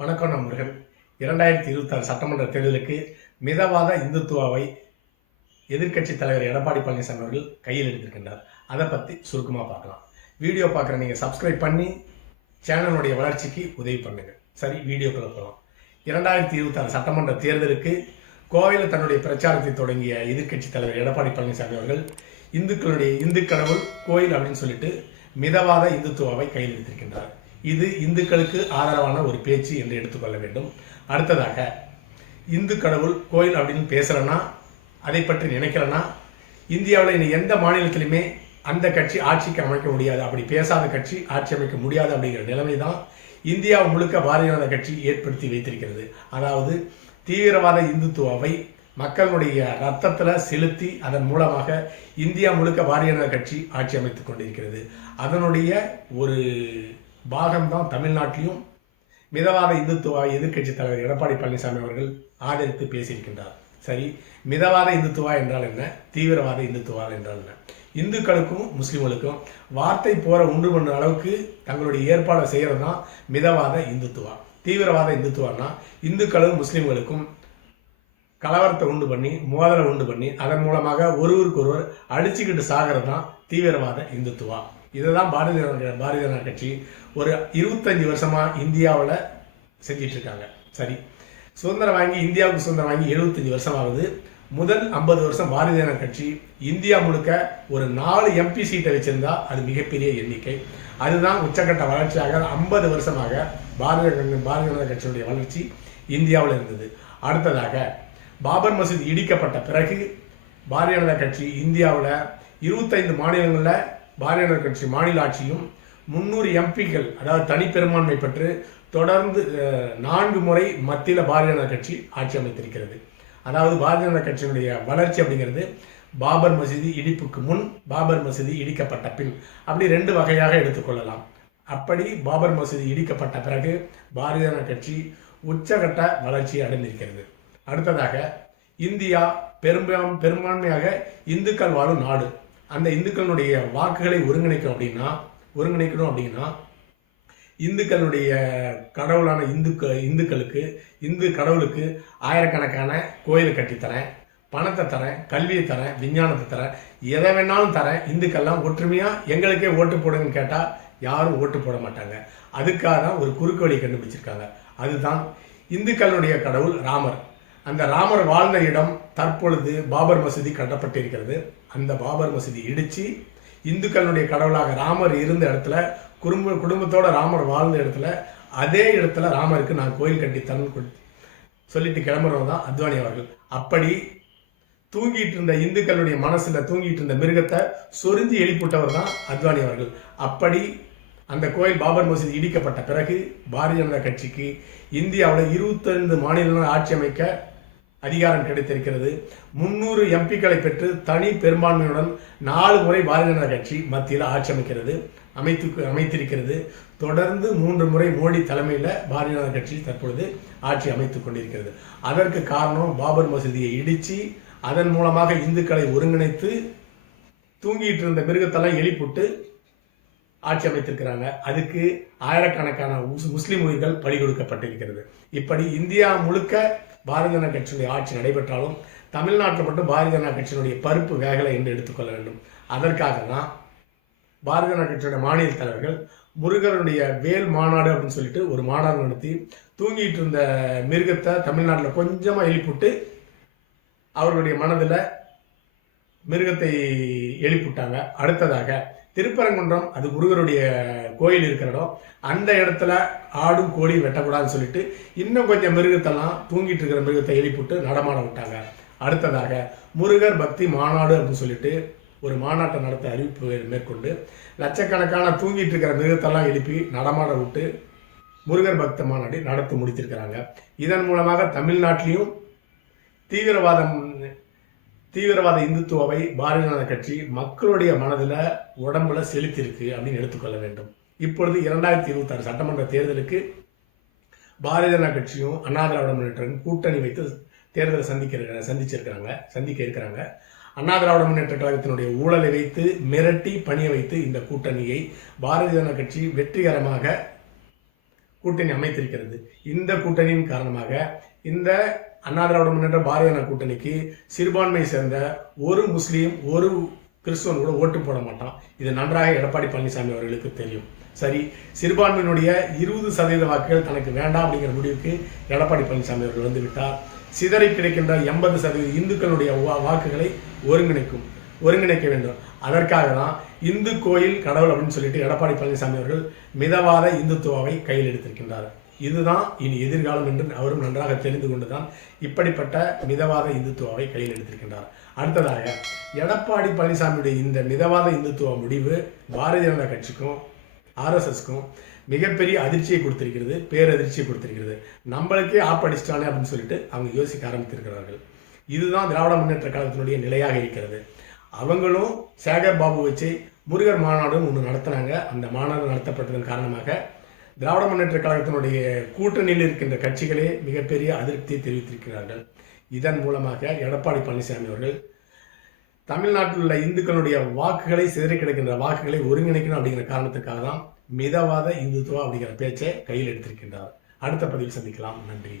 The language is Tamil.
வணக்கம் நண்பர்கள். இரண்டாயிரத்தி இருபத்தாறு சட்டமன்ற தேர்தலுக்கு மிதவாத இந்துத்துவாவை எதிர்க்கட்சி தலைவர் எடப்பாடி பழனிசாமி அவர்கள் கையில் எடுத்திருக்கின்றார். அதை பற்றி சுருக்கமாக பார்க்கலாம். வீடியோ பார்க்குற நீங்கள் சப்ஸ்கிரைப் பண்ணி சேனலுடைய வளர்ச்சிக்கு உதவி பண்ணுங்கள் சரி வீடியோக்குள்ள போகலாம் இரண்டாயிரத்தி இருபத்தாறு சட்டமன்ற தேர்தலுக்கு கோவையில் தன்னுடைய பிரச்சாரத்தை தொடங்கிய எதிர்க்கட்சி தலைவர் எடப்பாடி பழனிசாமி அவர்கள் இந்துக்களுடைய இந்து கடவுள் கோயில் அப்படின்னு சொல்லிட்டு மிதவாத இந்துத்துவாவை கையில் எடுத்திருக்கின்றார். இது இந்துக்களுக்கு ஆதரவான ஒரு பேச்சு என்று எடுத்துக்கொள்ள வேண்டும். அடுத்ததாக இந்து கடவுள் கோயில் அப்படின்னு பேசுகிறேன்னா அதை பற்றி நினைக்கிறேன்னா இந்தியாவில் இனி எந்த மாநிலத்திலுமே அந்த கட்சி ஆட்சிக்கு அமைக்க முடியாது. அப்படி பேசாத கட்சி ஆட்சி அமைக்க முடியாது அப்படிங்கிற நிலைமை தான் இந்தியா முழுக்க பாரதிய ஜனதா கட்சி ஏற்படுத்தி வைத்திருக்கிறது. அதாவது தீவிரவாத இந்துத்துவாவை மக்களுடைய ரத்தத்தில் செலுத்தி அதன் மூலமாக இந்தியா முழுக்க பாரதிய ஜனதா கட்சி ஆட்சி அமைத்து கொண்டிருக்கிறது. அதனுடைய ஒரு பாகம்தான் தமிழ்நாட்டிலும் மிதவாத இந்துத்துவ எதிர்க்கட்சி தலைவர் எடப்பாடி பழனிசாமி அவர்கள் ஆதரித்து பேசியிருக்கின்றார். சரி மிதவாத இந்துத்துவா என்றால் என்ன? தீவிரவாத இந்துத்துவா என்றால் என்ன? இந்துக்களுக்கும் முஸ்லீம்களுக்கும் வார்த்தை போற உண்டு பண்ணுற அளவுக்கு தங்களுடைய ஏற்பாடை செய்கிறது தான் மிதவாத இந்துத்துவா. தீவிரவாத இந்துத்துவான்னா இந்துக்களும் முஸ்லீம்களுக்கும் கலவரத்தை உண்டு பண்ணி மோதலை உண்டு பண்ணி அதன் மூலமாக ஒருவருக்கு ஒருவர் அடிச்சுக்கிட்டு சாகிறது தான் தீவிரவாத இந்துத்துவா. இதை தான் பாரதிய ஜனதா பாரதிய ஜனதா கட்சி. ஒரு இருபத்தஞ்சி வருஷமா இந்தியாவில் செஞ்சிட்டு இருக்காங்க. சரி. சுதந்திரம் வாங்கி இந்தியாவுக்கு சுதந்திரம் வாங்கி எழுபத்தஞ்சு வருஷம் ஆகுது முதல் ஐம்பது வருஷம் பாரதிய ஜனதா கட்சி. இந்தியா முழுக்க ஒரு நாலு எம்பி சீட்டை வச்சிருந்தா அது மிகப்பெரிய எண்ணிக்கை. அதுதான் உச்சக்கட்ட வளர்ச்சியாக ஐம்பது வருஷமாக பாரதிய பாரதிய ஜனதா கட்சியினுடைய வளர்ச்சி இந்தியாவில் இருந்தது. அடுத்ததாக பாபர் மசூத் இடிக்கப்பட்ட பிறகு பாரதிய ஜனதா கட்சி இந்தியாவில் இருபத்தைந்து மாநிலங்களில் பாரதியார் கட்சி மாநில ஆட்சியும் முன்னூறு எம்பிக்கள் அதாவது தனிப்பெரும்பான்மை பெற்று தொடர்ந்து நான்கு முறை மத்தியில் பாரதிய ஜனதா கட்சி ஆட்சி அமைத்திருக்கிறது. அதாவது பாரதிய ஜனதா கட்சியினுடைய வளர்ச்சி அப்படிங்கிறது பாபர் மசூதி இடிப்புக்கு முன் பாபர் மசூதி இடிக்கப்பட்ட பின். அப்படி ரெண்டு வகையாக எடுத்துக்கொள்ளலாம் அப்படி பாபர் மசூதி இடிக்கப்பட்ட பிறகு பாரதிய ஜனதா கட்சி உச்சகட்ட வளர்ச்சியை அடைந்திருக்கிறது. அடுத்ததாக இந்தியா பெரும்பான் பெரும்பான்மையாக இந்துக்கள் வாழும் நாடு. அந்த இந்துக்களுடைய வாக்குகளை ஒருங்கிணைக்கணும் அப்படின்னா ஒருங்கிணைக்கணும் அப்படின்னா இந்துக்களுடைய கடவுளான இந்துக்க இந்துக்களுக்கு இந்து கடவுளுக்கு ஆயிரக்கணக்கான கோயிலை கட்டித்தரேன் பணத்தை தரேன் கல்வியை தரேன் விஞ்ஞானத்தை தரேன். எதை வேணாலும் தரேன். இந்துக்கள்லாம் ஒற்றுமையாக எங்களுக்கே ஓட்டு போடுங்கன்னு கேட்டால் யாரும் ஓட்டு போட மாட்டாங்க. அதுக்காக தான் ஒரு குறுக்கு வழி கண்டுபிடிச்சிருக்காங்க. அதுதான் இந்துக்களுடைய கடவுள் ராமர். அந்த ராமர் வாழ்ந்த இடம் தற்பொழுது பாபர் மசூதி கட்டப்பட்டிருக்கிறது. அந்த பாபர் மசூதி இடிச்சு இந்துக்களுடைய கடவுளாக ராமர் இருந்த இடத்துல குடும்ப குடும்பத்தோட ராமர் வாழ்ந்த இடத்துல அதே இடத்துல ராமருக்கு நான் கோயில் கட்டி தரணும் கொடு- சொல்லிட்டு கிளம்புறவங்க தான் அத்வானி அவர்கள். அப்படி தூங்கிட்டு இருந்த இந்துக்களுடைய மனசுல தூங்கிட்டு இருந்த மிருகத்தை சொரிஞ்சு எழுப்பிவிட்டவர் தான் அத்வானி அவர்கள். அப்படி அந்த கோயில் பாபர் மசூதி இடிக்கப்பட்ட பிறகு பாரதிய ஜனதா கட்சிக்கு இந்தியாவில் இருபத்தைந்து மாநிலங்கள் ஆட்சி அமைக்க அதிகாரம் கிடைத்திருக்கிறது. முன்னூறு எம்பிக்களை பெற்று தனி பெரும்பான்மையுடன் நாலு முறை பாரதிய ஜனதா கட்சி மத்தியில் ஆட்சி அமைக்கிறது அமைத்து அமைத்திருக்கிறது. தொடர்ந்து மூன்று முறை மோடி தலைமையில் பாரதிய ஜனதா கட்சி தற்பொழுது ஆட்சி அமைத்துக் கொண்டிருக்கிறது. அதற்கு காரணம் பாபர் மசூதியை இடித்து அதன் மூலமாக இந்துக்களை ஒருங்கிணைத்து தூங்கிட்டு இருந்த மிருகத்தெல்லாம் எழுப்பிவிட்டு ஆட்சி அமைத்திருக்கிறாங்க. அதுக்கு ஆயிரக்கணக்கான முஸ்- உயிர்கள் பலி கொடுக்கப்பட்டிருக்கிறது. இப்படி இந்தியா முழுக்க பாரதிய ஜனதா கட்சியினுடைய ஆட்சி நடைபெற்றாலும் தமிழ்நாட்டில் மட்டும் பாரதிய ஜனதா கட்சியினுடைய பருப்பு வேகலை என்று எடுத்துக்கொள்ள வேண்டும். அதற்காக தான் பாரதிய ஜனதா கட்சியுடைய மாநில தலைவர்கள் முருகனுடைய வேல் மாநாடு அப்படின்னு சொல்லிட்டு ஒரு மாநாடு நடத்தி தூங்கிட்டு இருந்த மிருகத்தை தமிழ்நாட்டில் கொஞ்சமாக எழுப்பிவிட்டு அவர்களுடைய மனதில் மிருகத்தை எழுப்பிவிட்டாங்க. அடுத்ததாக திருப்பரங்குன்றம் அது முருகருடைய கோயில் இருக்கிற இடம். அந்த இடத்துல ஆடும் கோழி வெட்டக்கூடாதுன்னு சொல்லிட்டு இன்னும் கொஞ்சம் மிருகத்தெல்லாம் தூங்கிட்டு இருக்கிற மிருகத்தை எழுப்பிவிட்டு நடமாட விட்டாங்க. அடுத்ததாக முருகர் பக்தி மாநாடு அப்படின்னு சொல்லிட்டு ஒரு மாநாட்டை நடத்த அறிவிப்பு மேற்கொண்டு லட்சக்கணக்கான தூங்கிட்டு இருக்கிற மிருகத்தெல்லாம் எழுப்பி நடமாட விட்டு முருகர் பக்த மாநாடு நடத்தி முடித்திருக்கிறாங்க. இதன் மூலமாக தமிழ்நாட்டிலையும் தீவிரவாதம் தீவிரவாத இந்துத்துவாவை பாரதிய ஜனதா கட்சி மக்களுடைய மனதில் உடம்புல செலுத்தியிருக்கு அப்படின்னு எடுத்துக்கொள்ள வேண்டும். இப்பொழுது இரண்டாயிரத்தி இருபத்தாறு சட்டமன்ற தேர்தலுக்கு பாரதிய ஜனதா கட்சியும் அண்ணா திராவிட முன்னேற்றம் கூட்டணி வைத்து தேர்தலை சந்திக்க சந்திச்சிருக்கிறாங்க சந்திக்க இருக்கிறாங்க. அண்ணா திராவிட முன்னேற்ற கழகத்தினுடைய ஊழலை வைத்து மிரட்டி பணிய வைத்து இந்த கூட்டணியை பாரதிய ஜனதா கட்சி வெற்றிகரமாக கூட்டணி அமைத்திருக்கிறது. இந்த கூட்டணியின் காரணமாக இந்த அண்ணா திராவிட முன்னேற்ற பாரதிய கூட்டணிக்கு சிறுபான்மையை சேர்ந்த ஒரு முஸ்லீம் ஒரு கிறிஸ்துவன் கூட ஓட்டு போட மாட்டான். இது நன்றாக எடப்பாடி பழனிசாமி அவர்களுக்கு தெரியும். சரி சிறுபான்மையினுடைய இருபது சதவீத வாக்குகள் தனக்கு வேண்டாம் அப்படிங்கிற முடிவுக்கு எடப்பாடி பழனிசாமி அவர்கள் வந்து விட்டார். சிதறி கிடைக்கின்ற எண்பது சதவீத இந்துக்களுடைய வாக்குகளை ஒருங்கிணைக்கும் ஒருங்கிணைக்க வேண்டும். அதற்காக தான் இந்து கோயில் கடவுள் அப்படின்னு சொல்லிட்டு எடப்பாடி பழனிசாமி அவர்கள் மிதவாத இந்துத்துவாவை கையில் எடுத்திருக்கின்றார். இதுதான் இனி எதிர்காலம் என்று அவரும் நன்றாக தெரிந்து கொண்டுதான் இப்படிப்பட்ட மிதவாத இந்துத்துவாவை கையில் எடுத்திருக்கின்றார். அடுத்ததாக எடப்பாடி பழனிசாமியுடைய இந்த மிதவாத இந்துத்துவ முடிவு பாரதிய ஜனதா கட்சிக்கும் ஆர்எஸ்எஸ்க்கும் மிகப்பெரிய அதிர்ச்சியை கொடுத்திருக்கிறது பேரதிர்ச்சியை கொடுத்திருக்கிறது. நம்மளுக்கே ஆப்படிச்சிட்டானே அப்படின்னு சொல்லிட்டு அவங்க யோசிக்க ஆரம்பித்திருக்கிறார்கள். இதுதான் திராவிட முன்னேற்ற கழகத்தினுடைய நிலையாக இருக்கிறது. அவங்களும் சேகர் பாபு வச்சு முருகர் மாநாடுன்னு ஒன்று நடத்தினாங்க. அந்த மாநாடு நடத்தப்பட்டதன் காரணமாக திராவிட முன்னேற்ற கழகத்தினுடைய கூட்டணியில் இருக்கின்ற கட்சிகளே மிகப்பெரிய அதிருப்தியை தெரிவித்திருக்கிறார்கள். இதன் மூலமாக எடப்பாடி பழனிசாமி அவர்கள் தமிழ்நாட்டில் உள்ள இந்துக்களுடைய வாக்குகளை சிதறி கிடக்கின்ற வாக்குகளை ஒருங்கிணைக்கணும் அப்படிங்கிற காரணத்துக்காக தான் மிதவாத இந்துத்துவா அப்படிங்கிற பேச்சை கையில் எடுத்திருக்கின்றார். அடுத்த பதிவில் சந்திக்கலாம். நன்றி.